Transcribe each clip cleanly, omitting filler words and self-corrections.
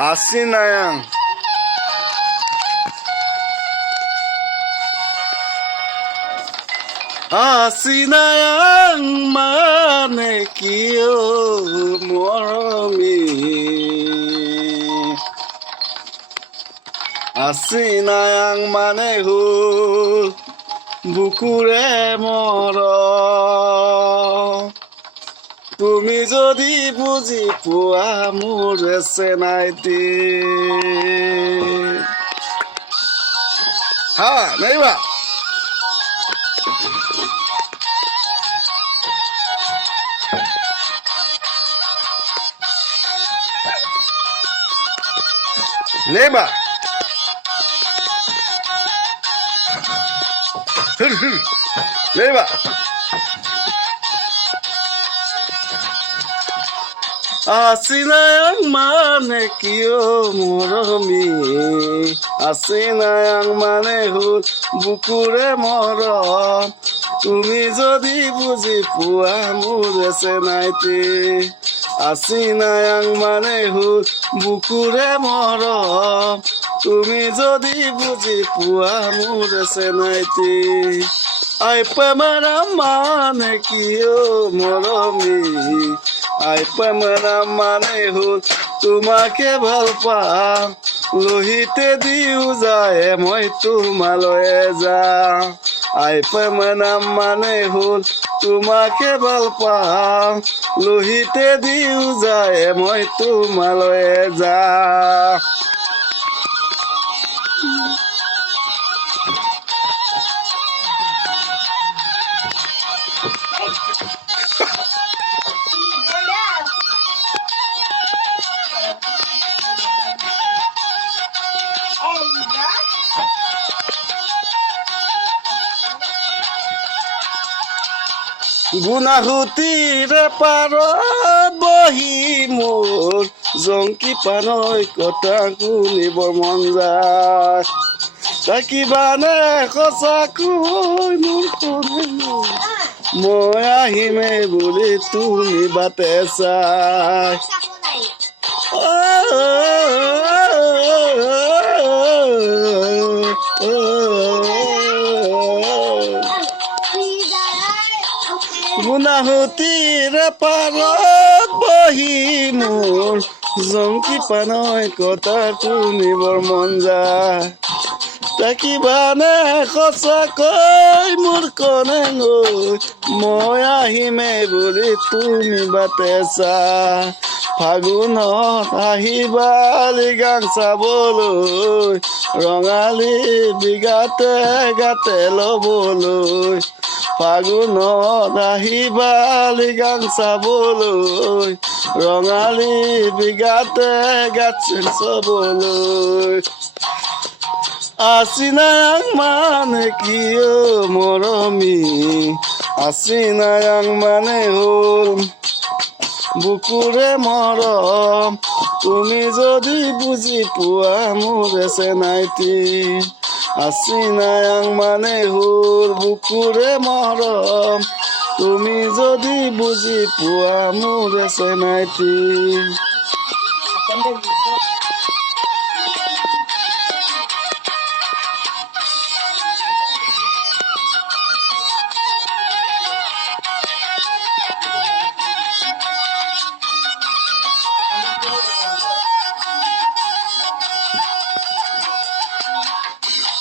Asinayang. Asinayang mane kiyo moromi. Asinayang mane hul বুকুৰে মৰ তুমি যদি বুজি পোৱা মোৰ চেনাইটি হা নাইবা নাইবা Leva. Asinayang mane kiyo moromi. Asinayang mane hul bukure morom. Tumi jodi buji pua mure senaiti. Asinayang mane hul bukure morom. তুমি যদি বুজি পোৱা মোৰ চেনাইটি আই পামাৰা মানে কিয় মৰমি আই পামাৰা মানে হ'ল তোমাকে ভাল পাওঁ লোহিতে দিও যায় মই তোমালৈ যাওঁ আই পামাৰা মানে হ'ল তোমাকে ভাল পাওঁ লোহিতে দিও যায় মই তোমালৈ যাওঁ গুণাহুতিৰে পাৰত বহি মোৰ জংকি পানৈ কথা শুনিবৰ মন যায় থাকিবানে সঁচাকৈ মোৰ কোনে মই আহিমে বুলি তুমি বাটে চাই গুণাহুতিৰে পাৰত বহি মোৰ জংকি পানৈ কথা শুনিবৰ মন যায় থাকিবানে সঁচাকৈ মোৰ কনে গৈ মই আহিমে বুলি তুমি বাটে চা ফাগুনত আহিবা গান চাবলৈ ৰঙালী বিগাতে গাতে ল'বলৈ ফাগুনত আহিবা গান চাবলৈ ৰঙালী বিগাতে গাত চাবলৈ Asinayang mane kiyo moromi Asinayang mane hul bukure morom তুমি যদি বুজি পোৱা মোৰ চেনাইটি Asinayang mane hul bukure morom তুমি যদি বুজি পোৱা মোৰ চেনাইটি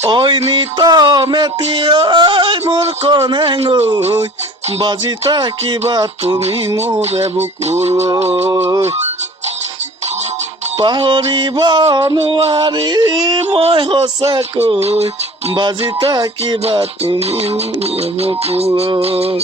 Oi nito meti oi মোৰ কনে গৈ বাজি থাকিবা তুমি মোৰে বুকুলৈ পাহৰিব নোৱাৰি মই সঁচাকৈ বাজি থাকিবা তুমি মোৰে বুকুলৈ